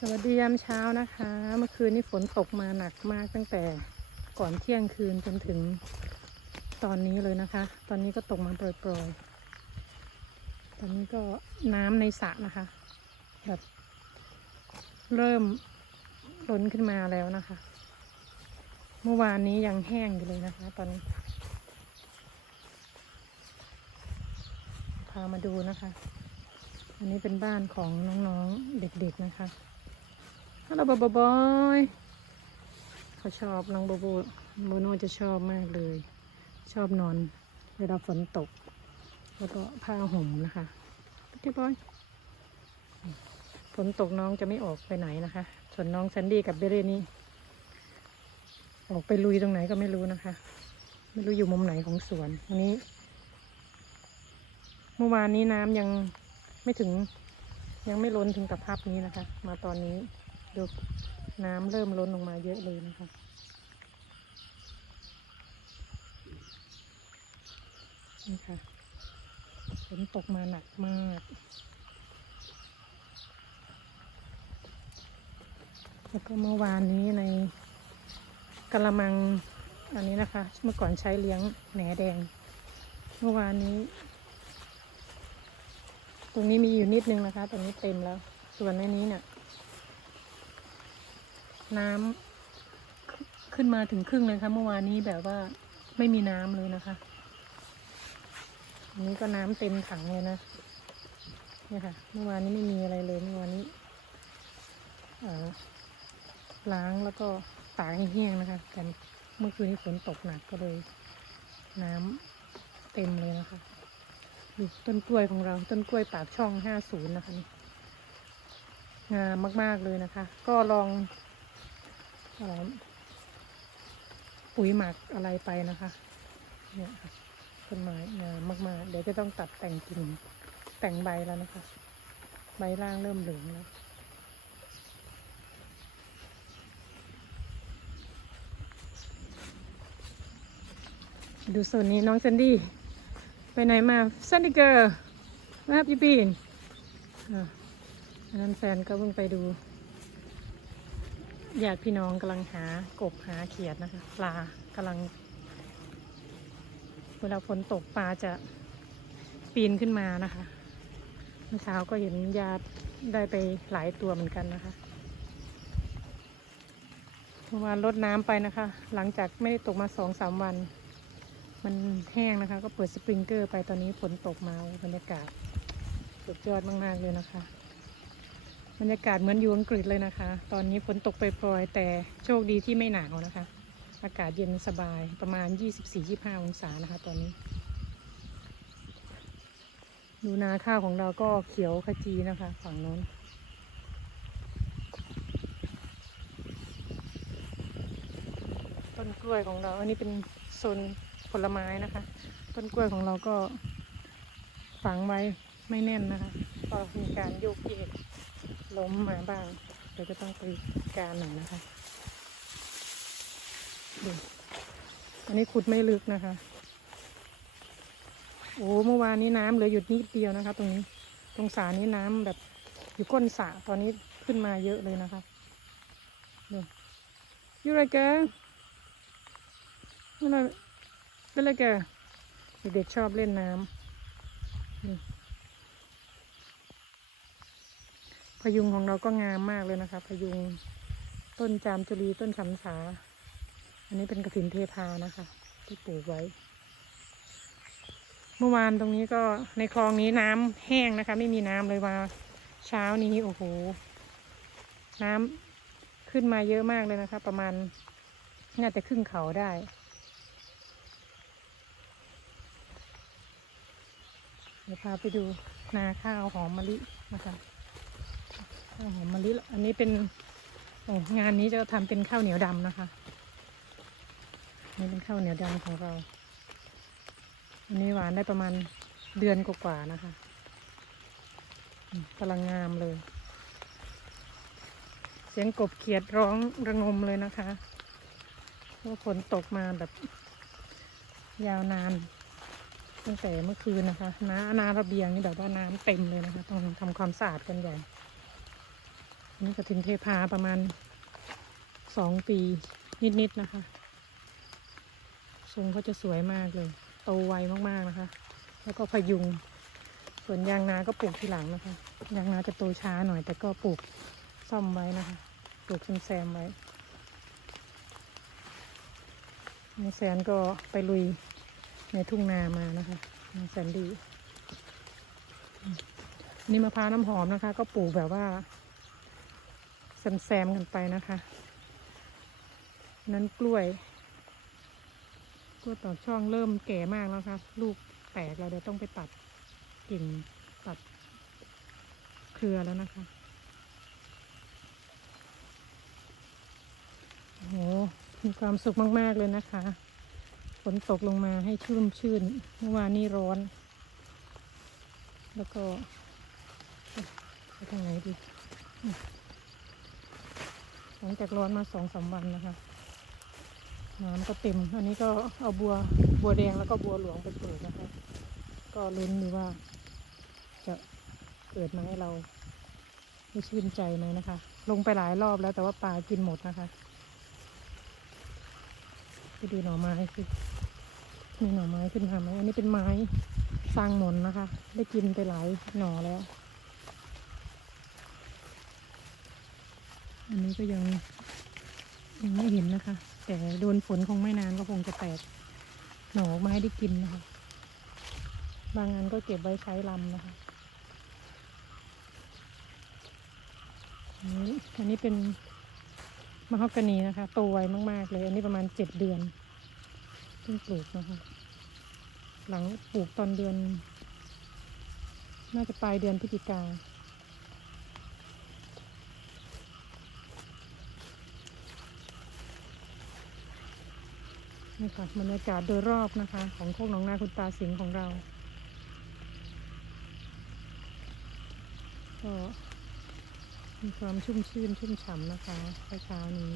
สวัสดียามเช้านะคะ เมื่อคืนนี้ฝนตกมาหนักมากตั้งแต่ก่อนเที่ยงคืนจนถึงตอนนี้เลยนะคะ ตอนนี้ก็ตกมาโปรยๆ ตอนนี้ก็น้ำในสระนะคะ แบบเริ่มล้นขึ้นมาแล้วนะคะ เมื่อวานนี้ยังแห้งอยู่เลยนะคะ ตอนนี้ พามาดูนะคะ อันนี้เป็นบ้านของน้องๆเด็กๆนะคะ ฮัลโหลบอบอยเขาชอบน้องโบโบโบโนจะชอบมากเลย ชอบนอนเวลาฝนตก แล้วก็ผ้าห่มนะคะพี่บอยฝนตกน้องจะไม่ออกไปไหนนะคะ ส่วนน้องแซนดี้กับเบเรนี่ออกไปลุยตรงไหนก็ไม่รู้นะคะ ไม่รู้อยู่มุมไหนของสวนอันนี้ เมื่อวานนี้น้ำยังไม่ถึงยังไม่ล้นถึงกับพับนี้นะคะ มาตอนนี้ ดูน้ำเริ่มล้นลงมาเยอะเลยนะคะนี่ค่ะฝนตกมาหนักมากแล้วก็เมื่อวานนี้ในกระมังอันนี้นะคะ เมื่อก่อนใช้เลี้ยงแหนแดง เมื่อวานนี้ ตรงนี้มีอยู่นิดนึงนะคะตรงนี้เต็มแล้ว ส่วนในนี้เนี่ย น้ำขึ้นมาถึงครึ่งเลยค่ะเมื่อวานนี้แบบว่าไม่มีน้ำเลยนะคะอันนี้ก็น้ำเต็มถังเลยนะเนี่ยค่ะ เมื่อวานนี้ไม่มีอะไรเลยเมื่อวานนี้เออล้างแล้วก็ตากให้แห้งนะคะแต่เมื่อคืนนี้ฝนตกหนักก็เลย น้ำเต็มเลยนะคะดูต้นกล้วยของเราต้นกล้วยปากช่องห้าศูนย์นะคะนี่งามมาก ๆ เลยนะคะ ก็ลอง ปุ๋ยหมักอะไรไปนะคะ เนี่ยค่ะต้นไม้งามมาก ๆ เดี๋ยวจะต้องตัดแต่งกิ่งแต่งใบแล้วนะคะ ใบล่างเริ่มเหลืองแล้วดูโซนนี้น้องแซนดี้ไปไหนมาแซนดี้เกอร์มาครับยูปีนอะอันนั้นแฟนก็เพิ่งไปดู ญาติพี่น้องกำลังหากบหาเขียดนะคะ ปลากำลัง เวลาฝนตกปลาจะปีนขึ้นมานะคะเมื่อเช้าก็เห็นญาติได้ไปหลายตัวเหมือนกันนะคะเมื่อวานรดน้ำไปนะคะ หลังจากไม่ได้ตกมาสองสามวัน มันแห้งนะคะ ก็เปิดสปริงเกอร์ไปตอนนี้ฝนตกมาบรรยากาศสุดยอดมากๆเลยนะคะ บรรยากาศเหมือนอยู่อังกฤษเลยนะคะ ตอนนี้ฝนตกไปปล่อยแต่โชคดีที่ไม่หนาวนะคะ อากาศเย็นสบายประมาณ 24-25 องศานะคะ ตอนนี้ ดูนาข้าวของเราก็เขียวขจีนะคะ ฝั่งโน้นต้นกล้วยของเรา อันนี้เป็นโซนผลไม้นะคะ ต้นกล้วยของเราก็ฝังไว้ไม่แน่นนะคะ ก็มีการโยกเยก ล้มมาบ้างเดี๋ยวจะต้องไปการหน่อยนะคะดูอันนี้ขุดไม่ลึกนะคะ โอ้เมื่อวานนี้น้ำเหลืออยู่นิดเดียวนะคะ ตรงนี้ ตรงสานี้น้ำแบบอยู่ก้นสระตอนนี้ขึ้นมาเยอะเลยนะคะดูยูไรแกเวลาเป็นไรแกเด็กๆชอบเล่นน้ำนี่พ ยุงของเราก็งามมากเลยนะคะ พยุงต้นจามจุรีต้นฉำสา อันนี้เป็นกระถินเทพานะคะ ที่ปลูกไว้ เมื่อวานตรงนี้ก็ในคลองนี้น้ำแห้งนะคะ ไม่มีน้ำเลยว่าเช้านี้โอ้โห น้ำขึ้นมาเยอะมากเลยนะคะ ประมาณน่าจะครึ่งเขาได้เดี๋ยวพาไปดูนาข้าวหอมมะลินะคะ ข้าวหอมมะลิอันนี้เป็นโอ้งานนี้จะทำเป็นข้าวเหนียวดำนะคะนี่เป็นข้าวเหนียวดำของเรา อันนี้หวานได้ประมาณเดือนกว่าๆนะคะกำลังงามเลย เสียงกบเขียดร้องระงมเลยนะคะเพราะฝนตกมาแบบยาวนานตั้งแต่เมื่อคืนนะคะน้านาระเบียงนี่แบบว่าน้ำเต็มเลยนะคะ ต้องทำความสะอาดกันใหญ่ นนี้กระถินเทพาประมาณสองปีนิดๆนะคะทรงเขาจะสวยมากเลย โตไวมากๆนะคะ แล้วก็พยุง ส่วนยางนาก็ปลูกทีหลังนะคะ ยางนาจะโตช้าหน่อย แต่ก็ปลูกซ่อมไว้นะคะ ปลูกแซมไว้นายแสนก็ไปลุยในทุ่งนามานะคะนายแสนดี นี่มะพร้าวน้ำหอมนะคะ ก็ปลูกแบบว่า แซมๆกันไปนะคะ นั้นกล้วยกล้วยต่อช่องเริ่มแก่มากแล้วครับ ลูกแตกแล้วเดี๋ยวต้องไปตัดกิ่งตัดเครือแล้วนะคะโอ้โหมีความสุขมาก ๆ เลยนะคะฝนตกลงมาให้ชุ่มชื่นเมื่อวานนี้ร้อน แล้วก็ไปทางไหนดี หลังจากร้อนมาสองสามวันนะคะน้ำก็เต็ม อันนี้ก็เอาบัวบัวแดงแล้วก็บัวหลวงไปปลูกนะคะ ก็ลุ้นดูว่า จะเกิดมาให้เราได้ชื่นใจไหมนะคะ ลงไปหลายรอบแล้วแต่ว่าปลากินหมดนะคะไปดูหน่อไม้สิมีหน่อไม้ขึ้นมาไหมอันนี้เป็นไม้สร้างหมนนะคะ ได้กินไปหลายหน่อแล้ว อันนี้ก็ยังยังไม่เห็นนะคะ แต่โดนฝนคงไม่นานก็คงจะแตกหน่อออกมาให้ได้กินนะคะ บางงานก็เก็บไว้ใช้ลำนะคะอันนี้อันนี้เป็นมะฮอกกานีนะคะ โตไวมาก ๆ เลย อันนี้ประมาณเจ็ดเดือนเพิ่งปลูกนะคะ หลังปลูกตอนเดือน น่าจะปลายเดือนพฤศจิกา นี่ค่ะบรรยากาศโดยรอบนะคะ ของโคกหนองนาคุณตาสิงห์ของเรา ก็มีความชุ่มชื่นชุ่มฉ่ำนะคะเช้าๆนี้